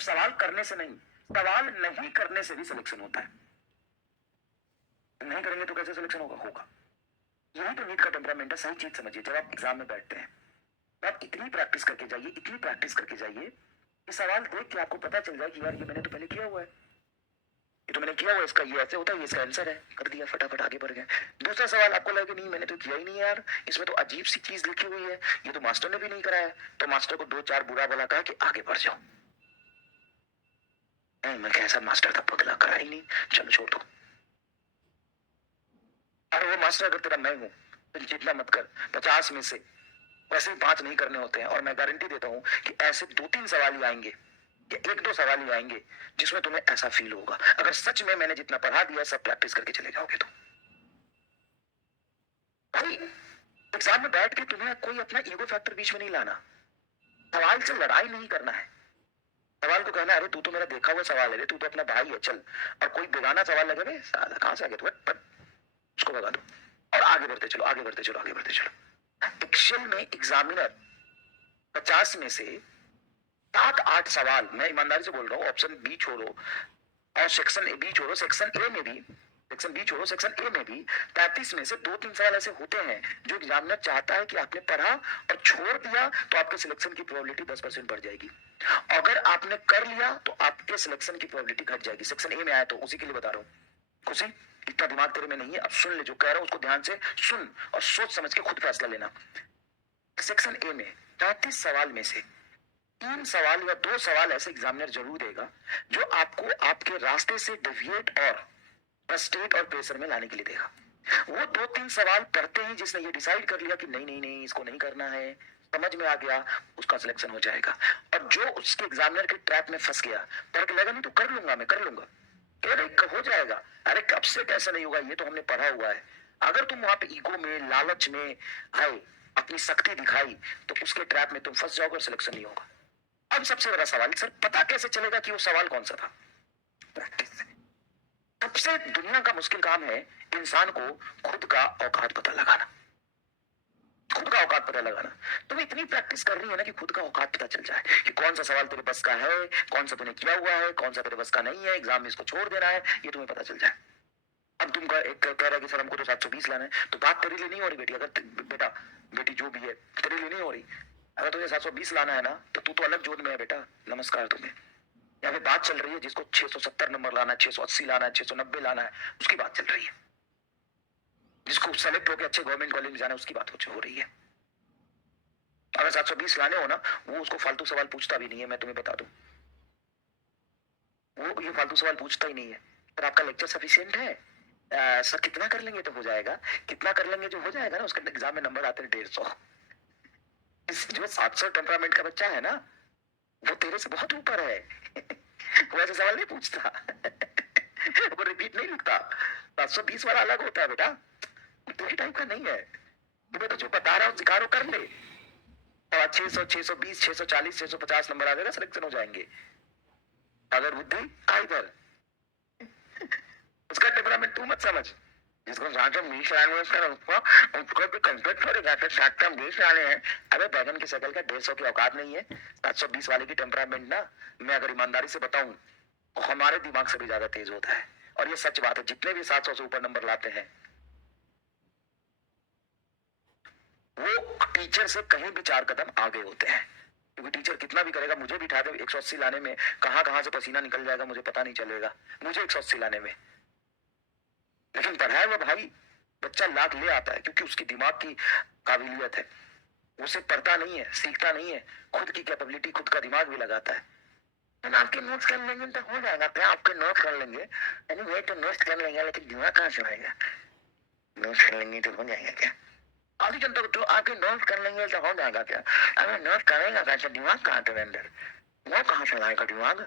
सवाल करने से नहीं, सवाल नहीं करने से भी सिलेक्शन होता है। नहीं करेंगे तो कैसे सिलेक्शन होगा? होगा। यही तो नीट का टेम्परामेंट है। सही चीज समझिए, जब आप एग्जाम में बैठते हैं तो आप इतनी प्रैक्टिस करके जाइए, इतनी प्रैक्टिस करके जाइए कि सवाल देख के आपको पता चल जाए कि यार ये मैंने तो पहले किया हुआ है, ये तो मैंने किया हुआ है, इसका ये ऐसे होता है, ये इसका आंसर है, कर दिया, फटाफट आगे बढ़ गए। दूसरा सवाल आपको लगे नहीं मैंने तो किया ही नहीं यार, इसमें तो अजीब सी चीज लिखी हुई है, ये तो मास्टर ने भी नहीं कराया, तो मास्टर को दो चार बुरा भला कहा कि आगे बढ़ जाओ। नहीं मैं कैसा मास्टर था, पगला, करा ही नहीं, चलो छोड़ दो। अरे वो मास्टर अगर तेरा मैं हूं तो जितना मत कर, 50 में से वैसे ही 5 नहीं करने होते हैं। और मैं गारंटी देता हूं कि ऐसे 2-3 सवाल ही आएंगे या 1-2 सवाल ही आएंगे जिसमें तुम्हें ऐसा फील होगा, अगर सच में मैंने जितना पढ़ा दिया सब प्रैक्टिस करके चले जाओगे तो। भाई एग्जाम में बैठ के तुम्हें कोई अपना ईगो फैक्टर बीच में नहीं लाना, सवाल से लड़ाई नहीं करना है। सवाल को कहना अरे तू तो मेरा देखा हुआ सवाल है, तू तो अपना भाई है, चल। और कोई बेगाना सवाल लगे, भाई साला कहां से आ गया तू, उसको भगा दो और आगे बढ़ते चलो, आगे बढ़ते चलो, आगे बढ़ते चलो। एक्सेल में एग्जामिनर 50 में से 7-8 सवाल, मैं ईमानदारी से बोल रहा हूँ, ऑप्शन बी छोड़ो और सेक्शन ए बी छोड़ो, सेक्शन ए में भी, सेक्शन बी छोड़ो, सेक्शन ए में भी 35 में से 2-3 सवाल ऐसे होते हैं जो एग्जामिनर चाहता है कि आपने पढ़ा और छोड़ दिया तो आपके सिलेक्शन की प्रोबेबिलिटी 10% बढ़ जाएगी। अगर आपने कर लिया तो आपके सिलेक्शन की प्रोबेबिलिटी घट जाएगी। सेक्शन ए में आया तो उसी के लिए बता रहा हूँ। खुशी इतना दिमाग तेरे में नहीं है, अब सुन ले, जो कह रहा हूं उसको ध्यान से सुन और सोच समझ के खुद फैसला लेना। सेक्शन ए में 35 सवाल में से 3 सवाल या 2 सवाल ऐसे एग्जामिनर जरूर देगा जो आपको आपके रास्ते से डेविएट और फ्रस्ट्रेट और प्रेशर में लाने के लिए देगा। वो 2-3 सवाल पढ़ते ही जिसने ये डिसाइड कर लिया कि नहीं नहीं नहीं इसको नहीं करना है, समझ में आ गया, उसका सिलेक्शन हो जाएगा। और जो उसके एग्जामिनर के ट्रैप में फंस गया, पढ़ के लगा नहीं तो कर लूंगा, मैं कर लूंगा, हो जाएगा, अरे कब से कैसे नहीं होगा, ये तो हमने पढ़ा हुआ है। अगर तुम वहां पे ईगो में, लालच में आए, अपनी शक्ति दिखाई, तो उसके ट्रैप में तुम फंस जाओगे और सिलेक्शन नहीं होगा। अब सबसे बड़ा सवाल, सर पता कैसे चलेगा कि वो सवाल कौन सा था? प्रैक्टिस से। सबसे दुनिया का मुश्किल काम है इंसान को खुद का औकात पता लगाना, खुद का औकात पता लगाना। तुम इतनी प्रैक्टिस कर रही है ना कि खुद का औकात पता चल जाए कि कौन सा सवाल तेरे बस का है, कौन सा तूने किया हुआ है, कौन सा तेरे बस का नहीं है, एग्जाम में इसको छोड़ देना है, ये तुम्हें पता चल जाए। अब तुम एक कह रहा है कि सर हमको तो 720 लाना है, तो बात तेरे लिए नहीं हो रही बेटी, अगर बेटा बेटी जो भी है तेरे लिए नहीं हो रही। अगर तुझे 720 लाना है ना तो तू तो अलग जोन में है बेटा, नमस्कार तुम्हें। यहाँ पे बात चल रही है जिसको 670 नंबर लाना है, 680 लाना है, 690 लाना है, उसकी बात चल रही है। जिसको सेलेक्ट होकर अच्छे गवर्नमेंट कॉलेज में जाना है उसकी बात हो रही है। अगर 720 लाने हो ना, वो उसको फालतू सवाल पूछता भी नहीं है, मैं तुम्हें बता दूं, वो ये फालतू सवाल पूछता ही नहीं है। सर आपका लेक्चर सफिशिएंट है, सर कितना कर लेंगे तो हो जाएगा, कितना कर लेंगे जो हो जाएगा ना, उसके एग्जाम में नंबर आते हैं 150। जो 700 टेम्परामेंट का बच्चा है ना, वो तेरे से बहुत ऊपर है। वो ऐसे सवाल नहीं पूछता। वो रिपीट नहीं लिखता। 720 वाला अलग होता है बेटा, तेरे टाइप का नहीं है। तुम्हें तो जो बता रहा हूँ सिखा रहा हूँ, कर ले। 600, 620, 640, 650 नंबर आ जाएगा, सिलेक्शन हो जाएंगे। अगर बुद्धि आ इधर, उसका टेम्परामेंट तू मत समझ। जिसको 720 लाने हैं सर, उसको भी कंप्लीट करेगा तो 720 लाने हैं। अबे बैगन की शक्ल का 150 की औकात नहीं है। 720 वाले की टेम्परामेंट ना, मैं अगर ईमानदारी से बताऊं तो हमारे दिमाग से भी ज्यादा तेज होता है। और ये सच बात है, जितने भी 700 से ऊपर नंबर लाते हैं वो टीचर से कहीं भी 4 कदम आगे होते हैं। क्योंकि टीचर कितना भी करेगा, मुझे बिठा दे 180 लाने में, कहां से पसीना निकल जाएगा मुझे पता नहीं चलेगा, मुझे 180 लाने में। लेकिन पढ़ाया हुआ भाई बच्चा लाख ले आता है, क्योंकि उसकी दिमाग की काबिलियत है। उसे पढ़ता नहीं है, सीखता नहीं है, खुद की कैपेबिलिटी, खुद का दिमाग भी लगाता है। तो आपके नोट्स कर लेंगे तो हो जाएगा क्या? आपके नोट्स कर लेंगे, यानी वही तो नोट्स कर लेंगे, लेकिन दिमाग कहाँ से आएगा? नोट्स कर लेंगे तो हो जाएगा क्या? आधी जनता को तो आपके नोट्स कर लेंगे तो हो जाएगा क्या? अगर नोट्स करेगा कैसे, दिमाग कहाँ तेरे अंदर, वो कहाँ से लाएगा दिमाग?